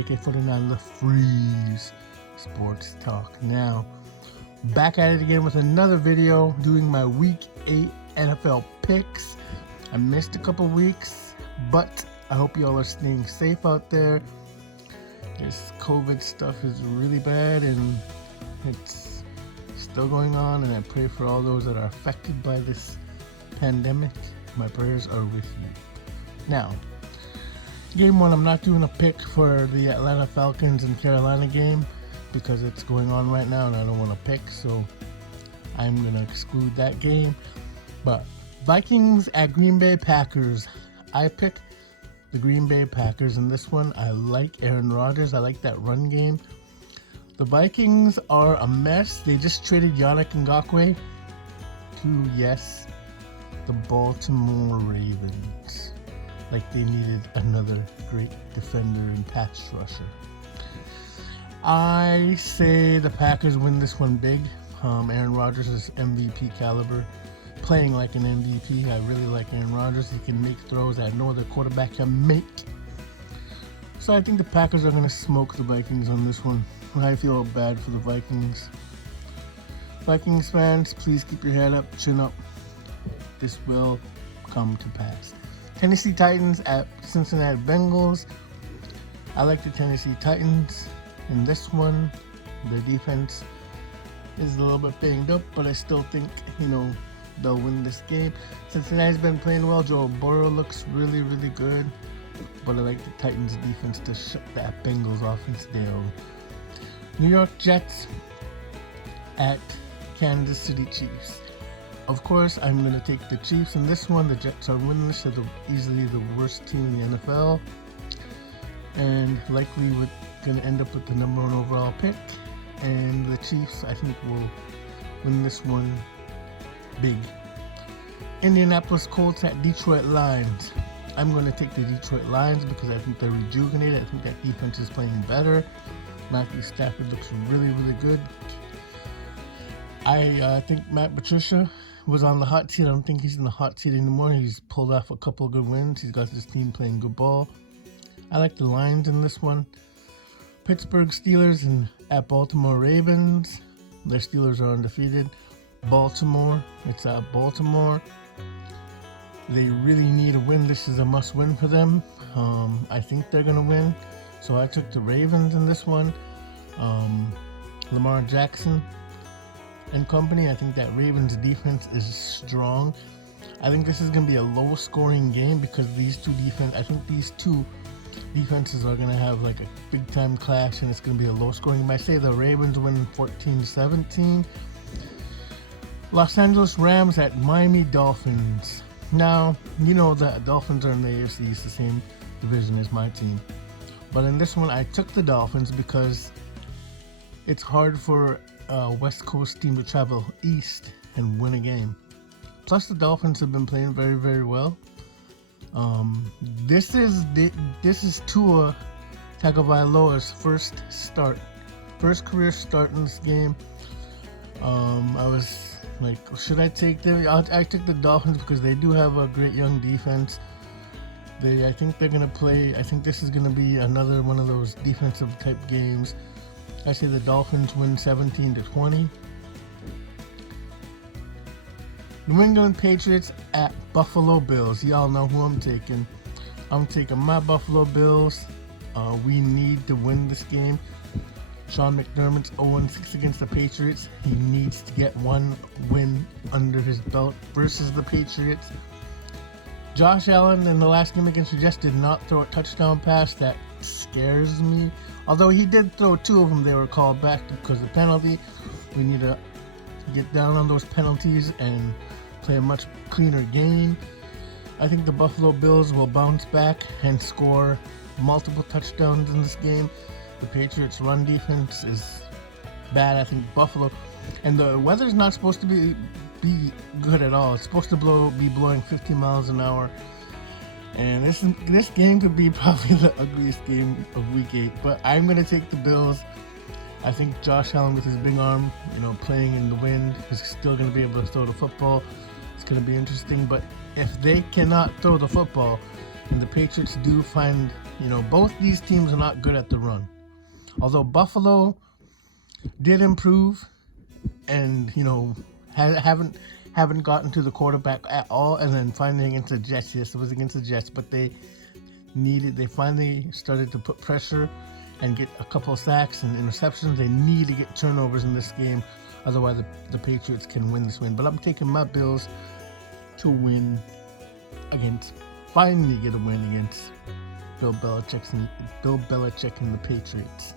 AK-49 The Freeze Sports Talk. Now, back at it again with another video doing my Week 8 NFL picks. I missed a couple weeks, but I hope y'all are staying safe out there. This COVID stuff is really bad and it's still going on, and I pray for all those that are affected by this pandemic. My prayers are with you. Now, game 1, I'm not doing a pick for the Atlanta Falcons and Carolina game because it's going on right now and I don't want to pick, so I'm going to exclude that game. But Vikings at Green Bay Packers. I pick the Green Bay Packers in this one. I like Aaron Rodgers. I like that run game. The Vikings are a mess. They just traded Yannick Ngakoue to, yes, the Baltimore Ravens. Like they needed another great defender and pass rusher. I say the Packers win this one big. Aaron Rodgers is MVP caliber, playing like an MVP. I really like Aaron Rodgers. He can make throws that no other quarterback can make. So I think the Packers are going to smoke the Vikings on this one. I feel bad for the Vikings. Vikings fans, please keep your head up, chin up. This will come to pass. Tennessee Titans at Cincinnati Bengals. I like the Tennessee Titans in this one. Their defense is a little bit banged up, but I still think, they'll win this game. Cincinnati's been playing well. Joe Burrow looks really, really good, but I like the Titans defense to shut that Bengals offense down. New York Jets at Kansas City Chiefs. Of course, I'm going to take the Chiefs in this one. The Jets are winless. They're easily the worst team in the NFL, and likely we're going to end up with the number 1 overall pick. And the Chiefs, I think, will win this one big. Indianapolis Colts at Detroit Lions. I'm going to take the Detroit Lions because I think they're rejuvenated. I think that defense is playing better. Matthew Stafford looks really, really good. I think Matt Patricia was on the hot seat. I don't think he's in the hot seat anymore. He's pulled off a couple of good wins. He's got his team playing good ball. I like the Lions in this one. Pittsburgh Steelers and at Baltimore Ravens. Their Steelers are undefeated. Baltimore, it's at Baltimore. They really need a win. This is a must win for them. I think they're going to win. So I took the Ravens in this one. Lamar Jackson and company. I think that Ravens defense is strong. I think this is going to be a low scoring game because these two defenses are going to have like a big time clash, and it's going to be a low scoring game. I say the Ravens win 14-17. Los Angeles Rams at Miami Dolphins. Now, the Dolphins are in the AFC. It's the same division as my team. But in this one, I took the Dolphins because it's hard for a West Coast team to travel east and win a game. Plus, the Dolphins have been playing very, very well. This is Tua Tagovailoa's first career start in this game. I was like, should I take them? I took the Dolphins because they do have a great young defense. I think they're gonna play. I think this is gonna be another one of those defensive type games. I say the Dolphins win 17-20. New England Patriots at Buffalo Bills. Y'all know who I'm taking. I'm taking my Buffalo Bills. We need to win this game. Sean McDermott's 0-6 against the Patriots. He needs to get one win under his belt versus the Patriots. Josh Allen in the last game against the Jets did not throw a touchdown pass. That scares me. Although he did throw 2 of them, they were called back because of penalty. We need to get down on those penalties and play a much cleaner game. I think the Buffalo Bills will bounce back and score multiple touchdowns in this game. The Patriots' run defense is bad. I think Buffalo, and the weather's not supposed to be good at all. It's supposed to be blowing 50 miles an hour, and this game could be probably the ugliest game of Week 8. But I'm gonna take the Bills. I think Josh Allen with his big arm, playing in the wind, is still gonna be able to throw the football. It's gonna be interesting. But if they cannot throw the football, And the Patriots do find, both these teams are not good at the run. Although Buffalo did improve and, haven't gotten to the quarterback at all. And then finally against the Jets, yes, it was against the Jets, but they finally started to put pressure and get a couple of sacks and interceptions. They need to get turnovers in this game. Otherwise, the Patriots can win this win. But I'm taking my Bills to finally get a win against Bill Belichick and the Patriots.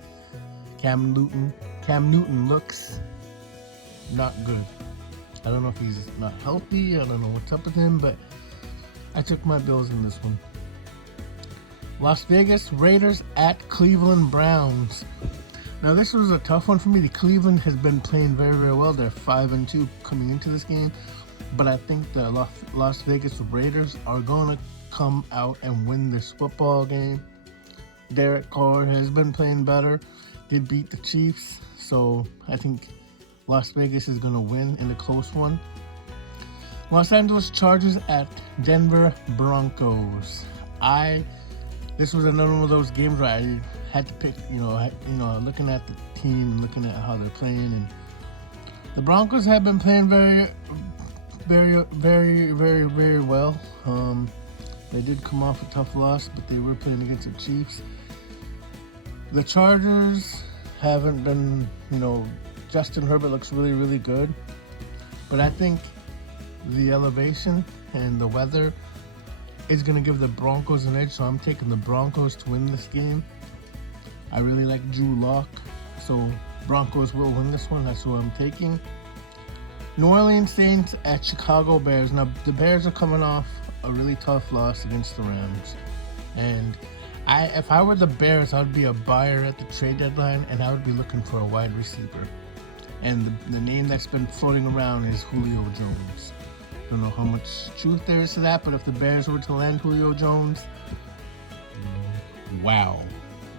Cam Newton looks not good. I don't know if he's not healthy. I don't know what's up with him, but I took my Bills in this one. Las Vegas Raiders at Cleveland Browns. Now this was a tough one for me. The Cleveland has been playing very, very well. They're 5-2 coming into this game, but I think the Las Vegas Raiders are going to come out and win this football game. Derek Carr has been playing better. Did beat the Chiefs, so I think Las Vegas is going to win in a close one. Los Angeles Chargers at Denver Broncos. This was another one of those games where I had to pick, looking at the team and looking at how they're playing. And the Broncos have been playing very, very, very, very, very well. They did come off a tough loss, but they were playing against the Chiefs. The Chargers haven't been, Justin Herbert looks really, really good. But I think the elevation and the weather is going to give the Broncos an edge, so I'm taking the Broncos to win this game. I really like Drew Lock, so Broncos will win this one. That's what I'm taking. New Orleans Saints at Chicago Bears. Now, the Bears are coming off a really tough loss against the Rams. And if I were the Bears, I'd be a buyer at the trade deadline, and I would be looking for a wide receiver. And the name that's been floating around is Julio Jones. Don't know how much truth there is to that, but if the Bears were to land Julio Jones, wow.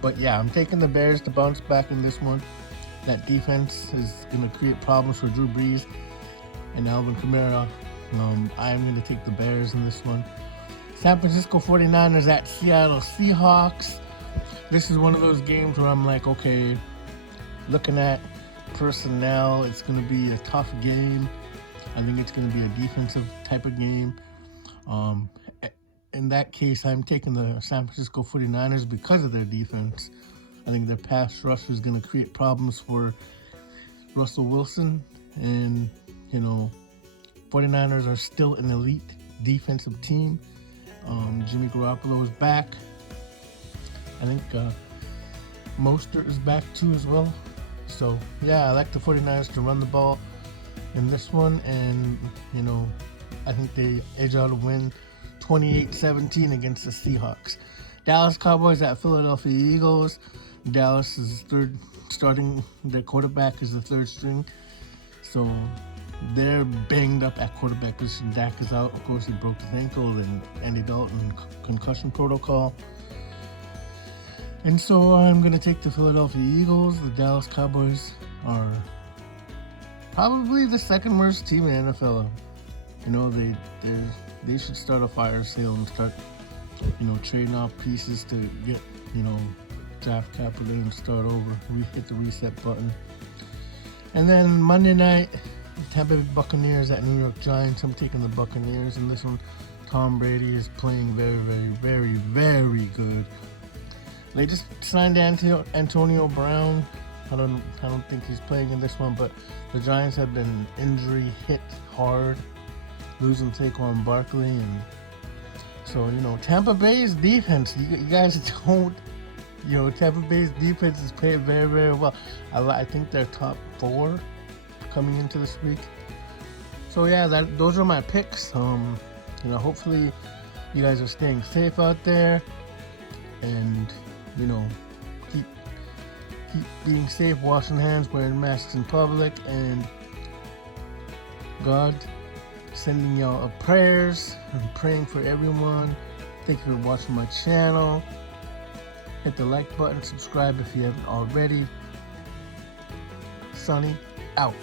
But yeah, I'm taking the Bears to bounce back in this one. That defense is going to create problems for Drew Brees and Alvin Kamara. I'm going to take the Bears in this one. San Francisco 49ers at Seattle Seahawks. This is one of those games where I'm like, okay, looking at personnel, it's going to be a tough game. I think it's going to be a defensive type of game. In that case, I'm taking the San Francisco 49ers because of their defense. I think their pass rush is going to create problems for Russell Wilson. And, 49ers are still an elite defensive team. Jimmy Garoppolo is back. I think Mostert is back too as well. So, yeah, I like the 49ers to run the ball in this one. And, I think they edge out a win 28-17 against the Seahawks. Dallas Cowboys at Philadelphia Eagles. Dallas is their quarterback is the third string. So they're banged up at quarterback position. Dak is out. Of course, he broke his ankle, and Andy Dalton concussion protocol. And so I'm going to take the Philadelphia Eagles. The Dallas Cowboys are probably the second worst team in the NFL. They should start a fire sale and start, trading off pieces to get, draft capital and start over. Hit the reset button. And then Monday night, Tampa Bay Buccaneers at New York Giants. I'm taking the Buccaneers in this one. Tom Brady is playing very, very, very, very good. They just signed Antonio Brown. I don't think he's playing in this one, but the Giants have been injury hit hard, losing Saquon Barkley, and so Tampa Bay's defense. You guys don't. Tampa Bay's defense is playing very, very well. I think they're top 4 coming into this week. So yeah, those are my picks. Hopefully you guys are staying safe out there, and keep being safe, washing hands, wearing masks in public, and God sending y'all prayers and praying for everyone. Thank you for watching my channel. Hit the like button, subscribe if you haven't already. Sonny out.